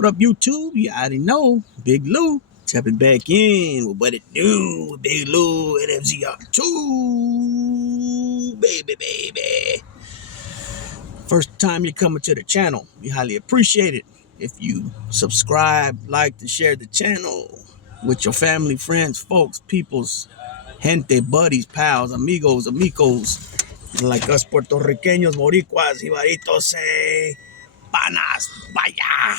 What up, YouTube? You already know. Big Lou. Tapping back in with what it do. Big Lou, NFZR2. Baby. First time you're coming to the channel, we highly appreciate it if you subscribe, like, and share the channel with your family, friends, folks, peoples, gente, buddies, pals, amigos, like us Puertorriqueños, Boricuas, Jibaritos, panas, vaya.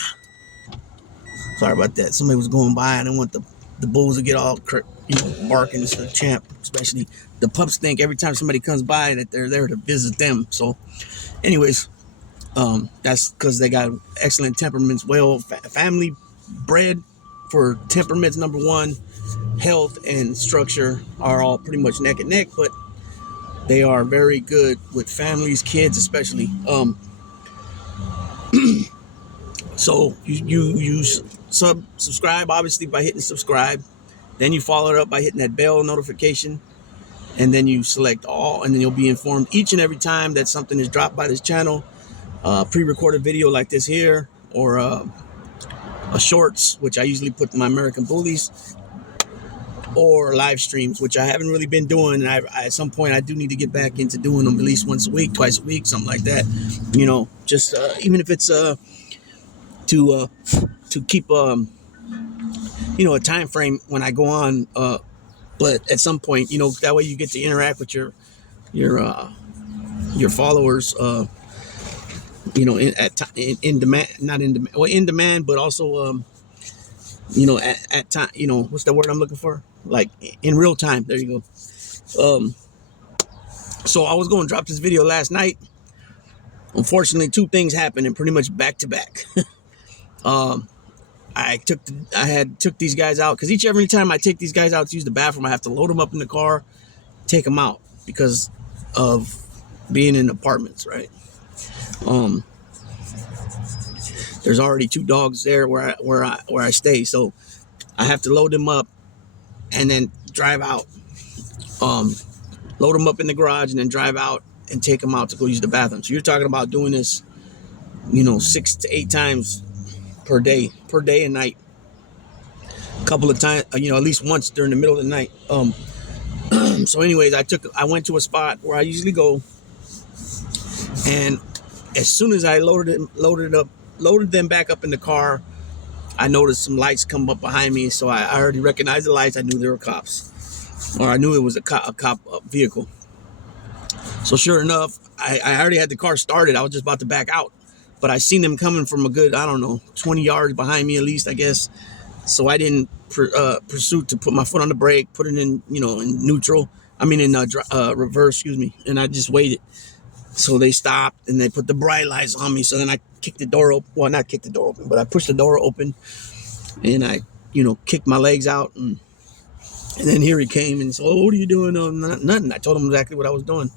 Sorry about that. Somebody was going by. I didn't want the bulls to get all barking. It's the champ, especially the pups think every time somebody comes by that they're there to visit them. So anyways, that's because they got excellent temperaments, family bred for temperaments. Number one, health and structure are all pretty much neck and neck, but they are very good with families, kids especially. So you subscribe obviously by hitting subscribe, then you follow it up by hitting that bell notification, and then you select all, and then you'll be informed each and every time that something is dropped by this channel. Pre-recorded video like this here, or a shorts, which I usually put my American Bullies, or live streams, which I haven't really been doing. And at some point I do need to get back into doing them at least once a week, twice a week, something like that. Just even if it's to keep a time frame when I go on, but at some point, that way you get to interact with your followers, in demand, not in demand, well, in demand, but also at time, what's the word I'm looking for, like in real time. There you go. So I was going to drop this video last night. Unfortunately, two things happened, and pretty much back to back. I took these guys out because every time I take these guys out to use the bathroom, I have to load them up in the car, take them out because of being in apartments, right? There's already two dogs there where I stay, so I have to load them up and then drive out. Load them up in the garage and then drive out and take them out to go use the bathroom. So you're talking about doing this, 6 to 8 times per day and night. A couple of times, at least once during the middle of the night. So anyways, I went to a spot where I usually go, and as soon as I loaded them back up in the car, I noticed some lights come up behind me. So I already recognized the lights. I knew they were cops, or I knew it was a cop vehicle. So sure enough, I already had the car started. I was just about to back out, but I seen them coming from a good, 20 yards behind me at least, I guess. So I didn't pursue to put my foot on the brake, put it in, in neutral. In reverse, excuse me. And I just waited. So they stopped and they put the bright lights on me. So then I kicked the door open. Well, not kicked the door open, but I pushed the door open and I, kicked my legs out. And then here he came and said, "Oh, what are you doing?" "Oh, nothing." I told him exactly what I was doing.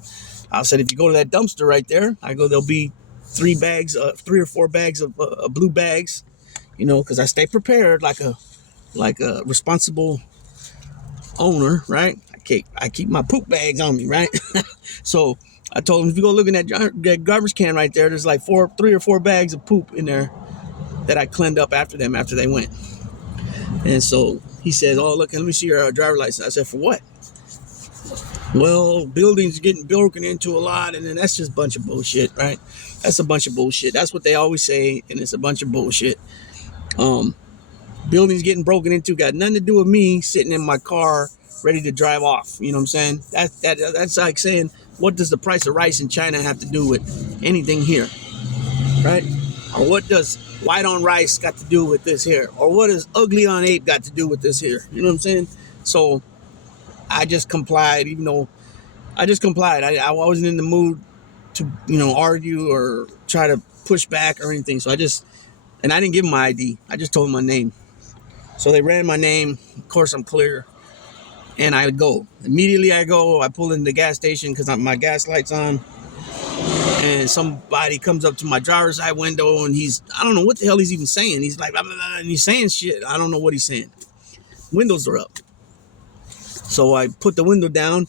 I said, "If you go to that dumpster right there," there'll be 3 or 4 bags of blue bags, because I stay prepared like a responsible owner, right? I keep my poop bags on me, right? So I told him, if you go look in that garbage can right there, there's like 3 or 4 bags of poop in there that I cleaned up after they went. And so he says, "Oh, look, let me see your driver's license." I said, "For what?" "Well, buildings getting broken into a lot," and then that's just a bunch of bullshit, right? That's a bunch of bullshit. That's what they always say, and it's a bunch of bullshit. Buildings getting broken into got nothing to do with me sitting in my car ready to drive off. You know what I'm saying? That's like saying, what does the price of rice in China have to do with anything here, right? Or what does white on rice got to do with this here? Or what does ugly on ape got to do with this here? You know what I'm saying? So I just complied, I wasn't in the mood to, argue or try to push back or anything. So I didn't give them my ID. I just told them my name. So they ran my name. Of course, I'm clear. And I go. Immediately I pull in the gas station because my gas light's on. And somebody comes up to my driver's side window and I don't know what the hell he's even saying. He's like, blah, blah, blah, and he's saying shit. I don't know what he's saying. Windows are up. So I put the window down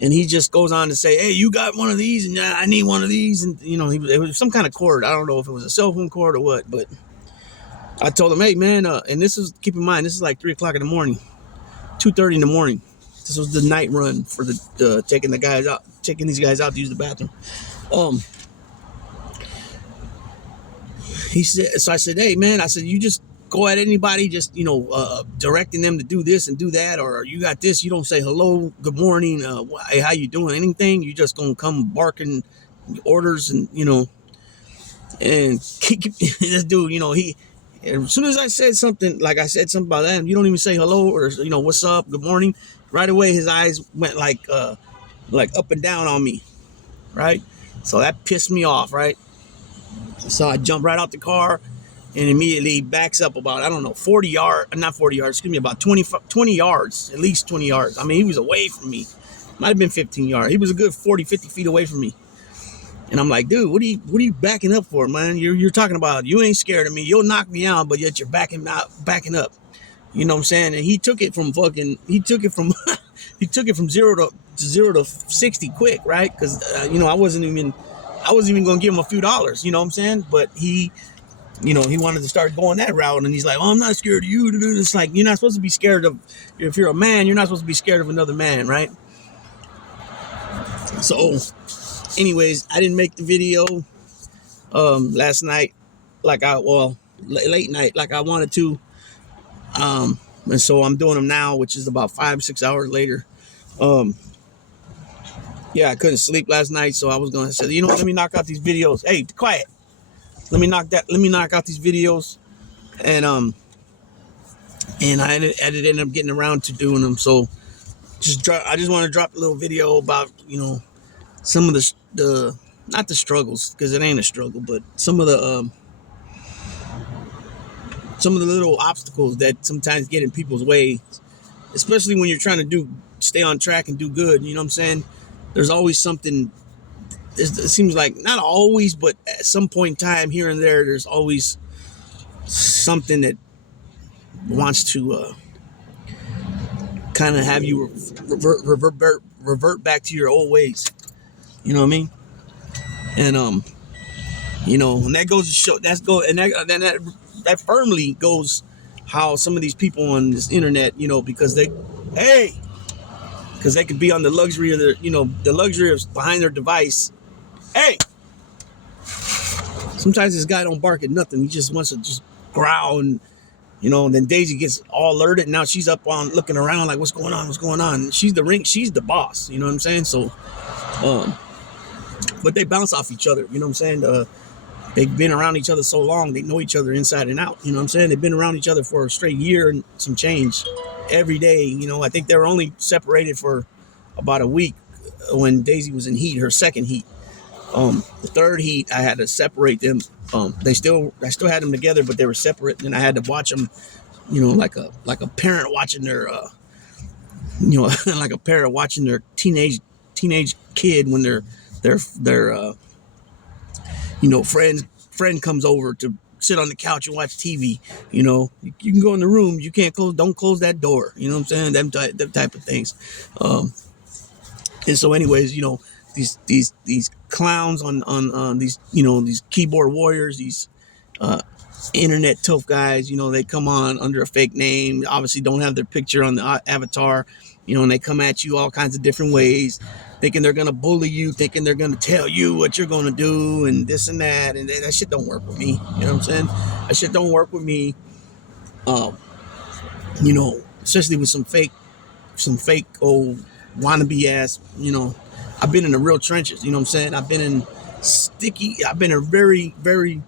and he just goes on to say, "Hey, you got one of these?" And I need one of these. And, it was some kind of cord. I don't know if it was a cell phone cord or what, but I told him, hey man, and this is, keep in mind, this is like 3 o'clock in the morning, 2:30 in the morning. This was the night run for taking these guys out to use the bathroom. Um, he said, so I said, hey man, I said, you just go at anybody, just, directing them to do this and do that, or you got this, you don't say hello, good morning, hey, how you doing, anything, you just gonna come barking orders and, and this dude, as soon as I said something, like I said something about that, you don't even say hello or, what's up, good morning, right away his eyes went like up and down on me, right? So that pissed me off, right? So I jumped right out the car and immediately backs up about, I don't know, 40 yards, not 40 yards, excuse me, about 20 yards, at least 20 yards. I mean, he was away from me. Might have been 15 yards. He was a good 40, 50 feet away from me. And I'm like, dude, what are you backing up for, man? You're talking about, you ain't scared of me. You'll knock me out, but yet you're backing up. You know what I'm saying? And he took it from he took it from 0 to 60 quick, right? Because, I wasn't even going to give him a few dollars, you know what I'm saying? But he wanted to start going that route, and he's like, oh, I'm not scared of you. It's like, you're not supposed to be scared of, if you're a man, you're not supposed to be scared of another man, right? So, anyways, I didn't make the video last night late night like I wanted to. And so I'm doing them now, which is about 5-6 hours later. Yeah, I couldn't sleep last night, so I was going to say, let me knock out these videos. Hey, quiet. Let me knock out these videos, and I ended up getting around to doing them. So I just want to drop a little video about some of the not the struggles, because it ain't a struggle, but some of the little obstacles that sometimes get in people's way, especially when you're trying to stay on track and do good. You know what I'm saying? There's always something. It seems like, not always, but at some point in time, here and there, there's always something that wants to kind of have you revert back to your old ways. You know what I mean? And and that goes to show, that firmly goes how some of these people on this internet, because they could be on the luxury of the luxury of behind their device. Hey, sometimes this guy don't bark at nothing. He just wants to just growl, and then Daisy gets all alerted. Now she's up on looking around like, what's going on? She's the boss. You know what I'm saying? So, but they bounce off each other. You know what I'm saying? They've been around each other so long, they know each other inside and out. You know what I'm saying? They've been around each other for a straight year and some change every day. I think they were only separated for about a week when Daisy was in heat, her second heat. The third heat, I had to separate them. I still had them together, but they were separate, and I had to watch them, like a parent watching their, like a parent watching their teenage kid when their friend comes over to sit on the couch and watch TV. You can go in the room, you can't don't close that door. You know what I'm saying? Them type of things. And so, anyways, these clowns on these these keyboard warriors, these internet tough guys, they come on under a fake name, obviously don't have their picture on the avatar, and they come at you all kinds of different ways, thinking they're going to bully you, thinking they're going to tell you what you're going to do and this and that. And that shit don't work with me. You know what I'm saying? That shit don't work with me. Especially with some fake old wannabe ass, I've been in the real trenches. You know what I'm saying? I've been in very, very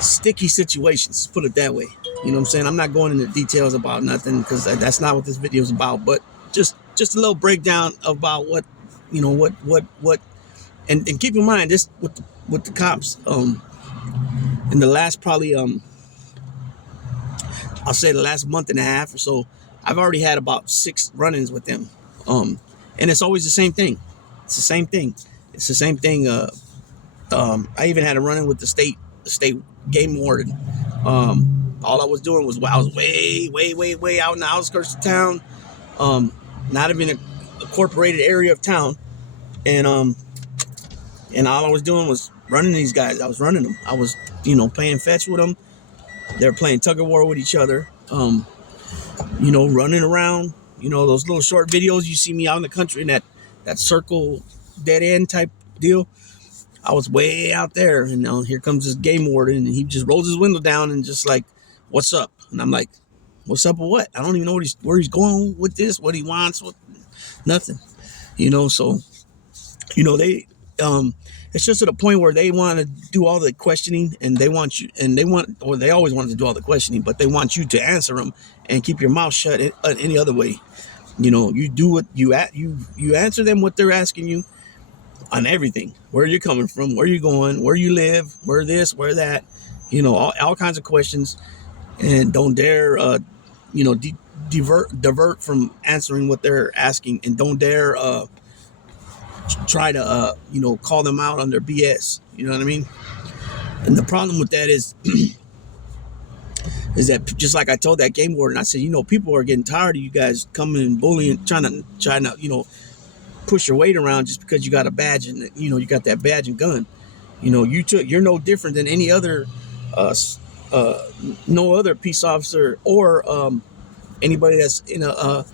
sticky situations, put it that way. You know what I'm saying? I'm not going into details about nothing, because that's not what this video is about, but just a little breakdown about what, and keep in mind this with the cops, in the last probably, I'll say the last month and a half or so, I've already had about 6 run-ins with them. And it's always the same thing. It's the same thing. I even had a run-in with the state game warden. All I was doing was, I was way out in the outskirts of town, not even a incorporated area of town, and all I was doing was running these guys. I was running them. I was, playing fetch with them, They're playing tug of war with each other. You know, running around. You know, those little short videos you see me out in the country in that circle dead end type deal. I was way out there, and here comes this game warden, and he just rolls his window down and just like, "What's up?" And I'm like, "What's up with what?" I don't even know where he's going with this, what he wants, nothing. You know, so they it's just to the point where they want to do all the questioning, and they always wanted to do all the questioning, but they want you to answer them and keep your mouth shut any other way. You know, you do what you answer them what they're asking you on everything, where you're coming from, where you're going, where you live, where this, where that, you know, all kinds of questions, and don't dare divert from answering what they're asking, and don't dare try to call them out on their BS. You know what I mean? And the problem with that is that, just like I told that game warden, I said, people are getting tired of you guys coming and bullying, trying to push your weight around just because you got a badge and you got that badge and gun. You're no different than any other no other peace officer or anybody that's in a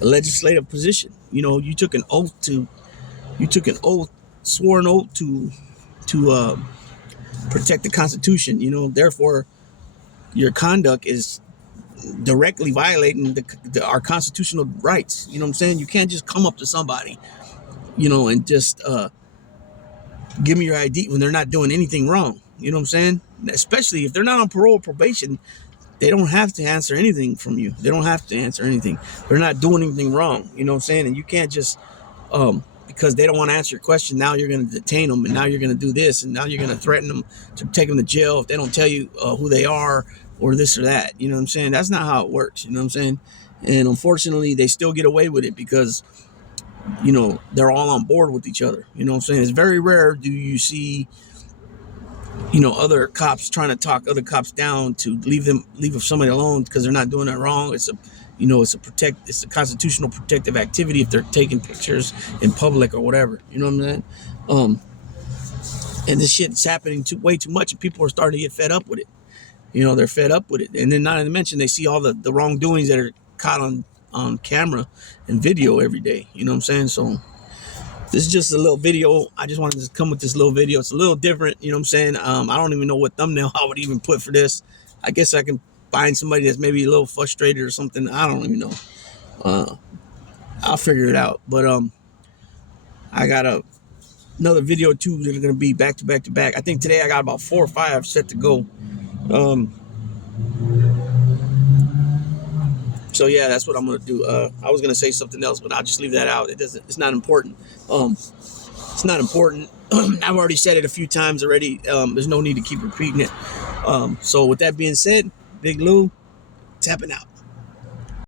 legislative position. You took an sworn oath to protect the Constitution. Therefore your conduct is directly violating our constitutional rights. You know what I'm saying? You can't just come up to somebody, and just give me your ID when they're not doing anything wrong. You know what I'm saying? Especially if they're not on parole or probation, they don't have to answer anything from you. They don't have to answer anything. They're not doing anything wrong. You know what I'm saying? And you can't just because they don't want to answer your question, now you're going to detain them, and now you're going to do this, and now you're going to threaten them to take them to jail if they don't tell you who they are or this or that. You know what I'm saying? That's not how it works. You know what I'm saying? And unfortunately, they still get away with it because, they're all on board with each other. You know what I'm saying? It's very rare do you see, other cops trying to talk other cops down to leave somebody alone because they're not doing it wrong. It's a constitutional protective activity if they're taking pictures in public or whatever. You know what I'm saying? And this shit's happening way too much, and people are starting to get fed up with it. They're fed up with it. And then not to mention, they see all the wrongdoings that are caught on camera and video every day. You know what I'm saying? So this is just a little video. I just wanted to come with this little video. It's a little different. You know what I'm saying? I don't even know what thumbnail I would even put for this. I guess I can find somebody that's maybe a little frustrated or something. I don't even know. I'll figure it out. But I got another video or two that are going to be back to back to back. I think today I got about 4 or 5 set to go. So yeah, that's what I'm gonna do. I was gonna say something else, but I'll just leave that out. It's not important. It's not important. I've already said it a few times already. There's no need to keep repeating it. So with that being said, Big Lou, tapping out.